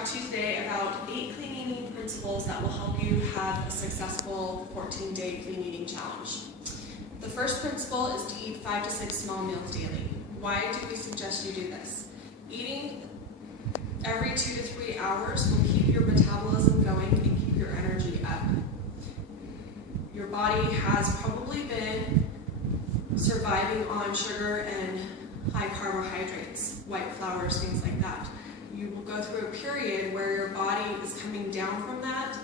talk to you today about 8 clean eating principles that will help you have a successful 14-day clean eating challenge. The first principle is to eat 5 to 6 small meals daily. Why do we suggest you do this? Eating every 2 to 3 hours will keep your metabolism going and keep your energy up. Your body has probably been surviving on sugar and high carbohydrates, white flours, things like that. You will go through a period where your body is coming down from that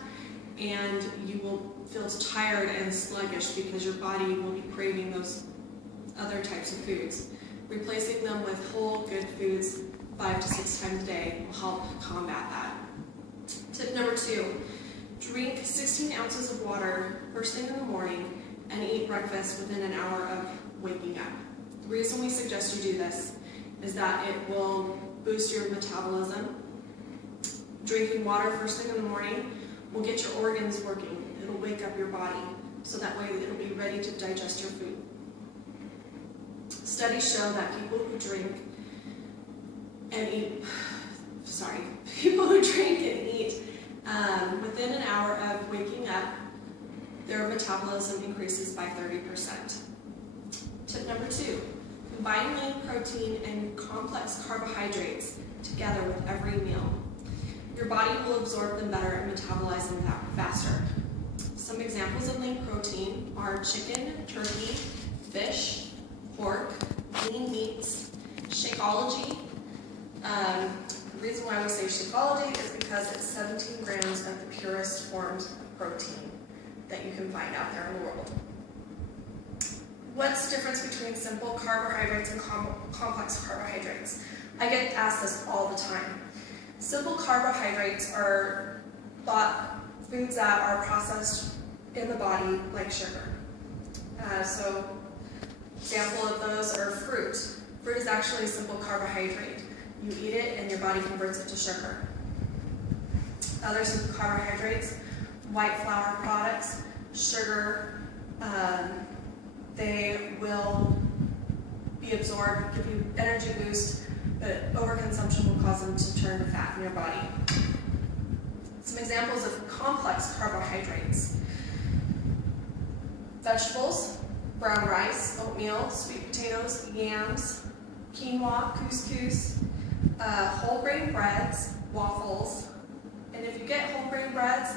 and you will feel tired and sluggish because your body will be craving those other types of foods. Replacing them with whole, good foods 5 to 6 times a day will help combat that. Tip number 2, drink 16 ounces of water first thing in the morning and eat breakfast within an hour of waking up. The reason we suggest you do this is that it will boost your metabolism. Drinking water first thing in the morning will get your organs working. It'll wake up your body so that way it'll be ready to digest your food. Studies show that people who drink and eat within an hour of waking up, their metabolism increases by 30%. Tip number 2, combine lean protein and complex carbohydrates together with every meal. Your body will absorb them better and metabolize them faster. Some examples of lean protein are chicken, turkey, fish, pork, lean meats, Shakeology. The reason why we say Shakeology is because it's 17 grams of the purest forms of protein that you can find out there in the world. What's the difference between simple carbohydrates and complex carbohydrates? I get asked this all the time. Simple carbohydrates are foods that are processed in the body like sugar. So example of those are fruit. Fruit is actually a simple carbohydrate. You eat it and your body converts it to sugar. Other simple carbohydrates, white flour products, sugar, they will be absorbed, give you energy boost, but overconsumption will cause them to turn to fat in your body. Some examples of complex carbohydrates: vegetables, brown rice, oatmeal, sweet potatoes, yams, quinoa, couscous, whole grain breads, waffles, and if you get whole grain breads,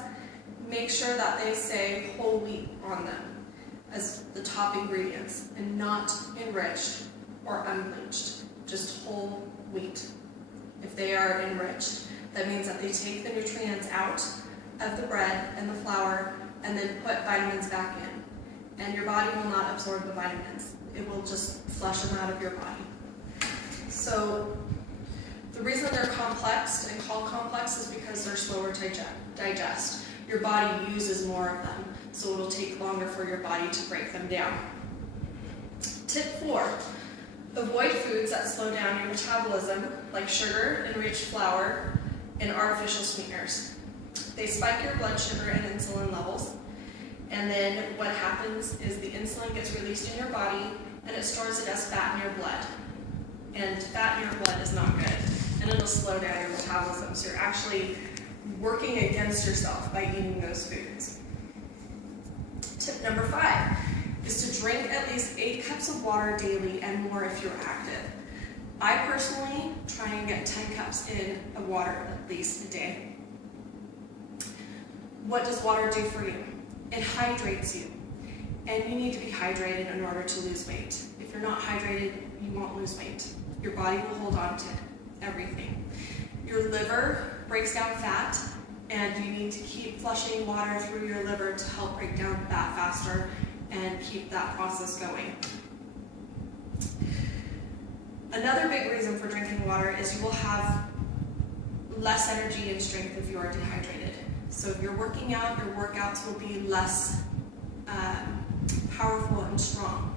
make sure that they say whole wheat on them as the top ingredients and not enriched or unbleached, just whole wheat. If they are enriched, that means that they take the nutrients out of the bread and the flour and then put vitamins back in. And your body will not absorb the vitamins. It will just flush them out of your body. So the reason they're complex and called complex is because they're slower to digest. Your body uses more of them, so it'll take longer for your body to break them down. Tip 4, avoid foods that slow down your metabolism, like sugar, enriched flour, and artificial sweeteners. They spike your blood sugar and insulin levels, and then what happens is the insulin gets released in your body and it stores it as fat in your blood. And fat in your blood is not good, and it'll slow down your metabolism, so you're actually working against yourself by eating those foods. Tip number 5 is to drink at least 8 cups of water daily and more if you're active. I personally try and get 10 cups of water at least a day. What does water do for you? It hydrates you, and you need to be hydrated in order to lose weight. If you're not hydrated, you won't lose weight. Your body will hold on to everything. Your liver breaks down fat, and you need to keep flushing water through your liver to help break down fat faster and keep that process going. Another big reason for drinking water is you will have less energy and strength if you are dehydrated. So if you're working out, your workouts will be less powerful and strong.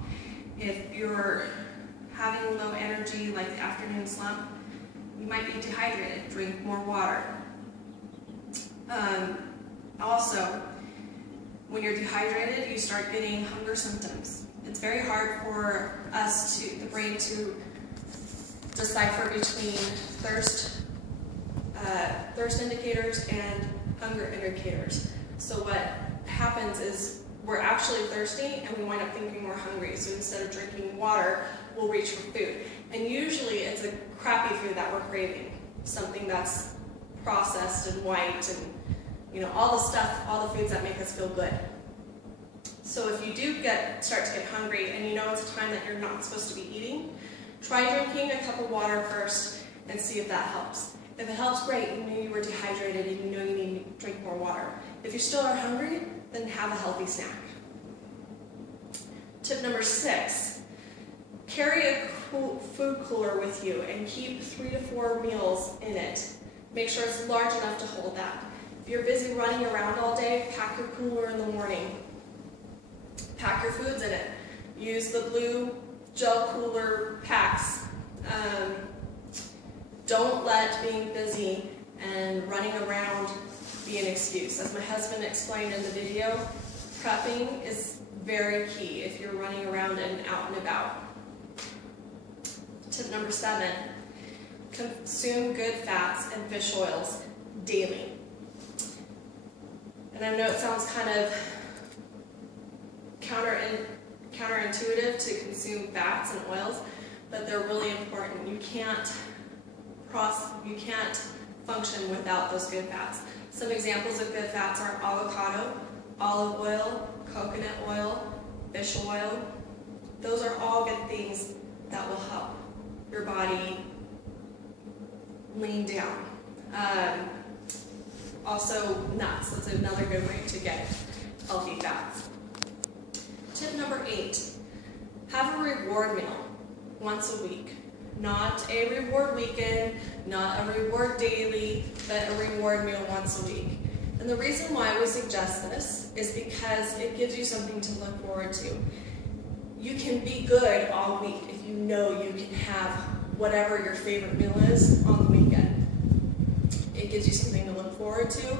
If you're having low energy, like the afternoon slump, you might be dehydrated. Drink more water. Also, when you're dehydrated, you start getting hunger symptoms. It's very hard for the brain to decipher between thirst thirst indicators and hunger indicators. So what happens is we're actually thirsty and we wind up thinking we're hungry. So instead of drinking water, we'll reach for food. And usually it's a crappy food that we're craving, something that's processed and white and all the stuff, all the foods that make us feel good. So if you do start to get hungry and you know it's a time that you're not supposed to be eating, try drinking a cup of water first and see if that helps. If it helps, great. You knew you were dehydrated and you know you need to drink more water. If you still are hungry, then have a healthy snack. Tip number 6, carry a food cooler with you and keep 3 to 4 meals in it. Make sure it's large enough to hold that. If you're busy running around all day, pack your cooler in the morning. Pack your foods in it. Use the blue gel cooler packs. Don't let being busy and running around be an excuse. As my husband explained in the video, prepping is very key if you're running around and out and about. Tip number 7, consume good fats and fish oils daily. And I know it sounds kind of counterintuitive to consume fats and oils, but they're really important. You can't function without those good fats. Some examples of good fats are avocado, olive oil, coconut oil, fish oil. Those are all good things that will help your body lean down. Also, nuts. That's another good way to get healthy fats. Tip number 8, have a reward meal once a week. Not a reward weekend, not a reward daily, but a reward meal once a week. And the reason why we suggest this is because it gives you something to look forward to. You can be good all week if you know you can have whatever your favorite meal is on the weekend. It gives you something to look forward to.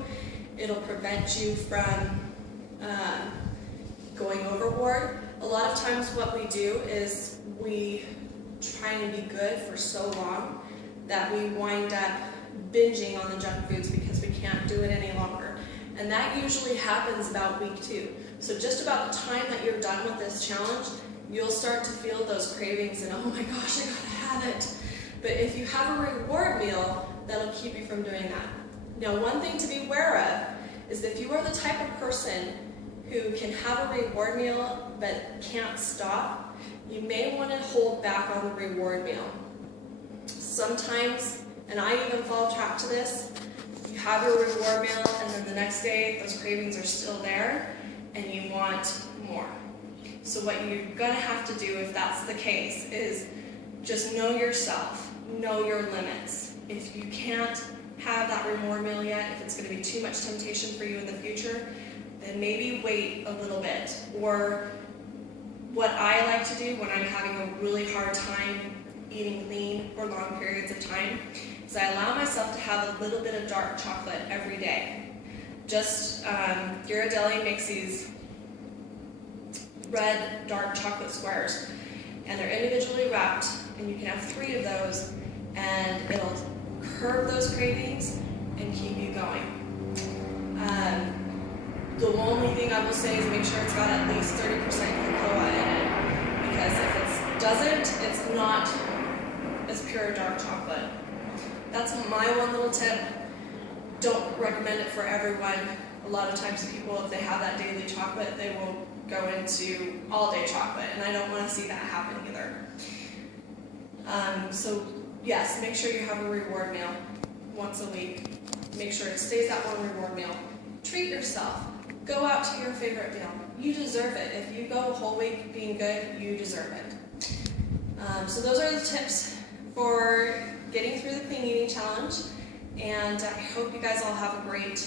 It'll prevent you from going overboard. A lot of times what we do is we try to be good for so long that we wind up binging on the junk foods because we can't do it any longer. And that usually happens about week 2. So just about the time that you're done with this challenge, you'll start to feel those cravings and, oh my gosh, I gotta have it. But if you have a reward meal, that'll keep you from doing that. Now, one thing to be aware of is if you are the type of person who can have a reward meal but can't stop, you may want to hold back on the reward meal. Sometimes, and I even fall trap to this, you have your reward meal and then the next day those cravings are still there and you want more. So what you're going to have to do if that's the case is just know yourself, know your limits. If you can't have that reward meal yet, if it's going to be too much temptation for you in the future, then maybe wait a little bit. Or what I like to do when I'm having a really hard time eating clean for long periods of time is I allow myself to have a little bit of dark chocolate every day. Just, Ghirardelli makes these red dark chocolate squares and they're individually wrapped and you can have 3 of those and it'll curb those cravings and keep you going. The only thing I will say is make sure it's got at least 30% cocoa in it, because if it doesn't, it's not as pure dark chocolate. That's my one little tip. Don't recommend it for everyone. A lot of times people, if they have that daily chocolate, they will go into all-day chocolate, and I don't want to see that happen either. So yes, make sure you have a reward meal once a week. Make sure it stays at one reward meal. Treat yourself. Go out to your favorite meal. You deserve it. If you go a whole week being good, you deserve it. So those are the tips for getting through the clean eating challenge, and I hope you guys all have a great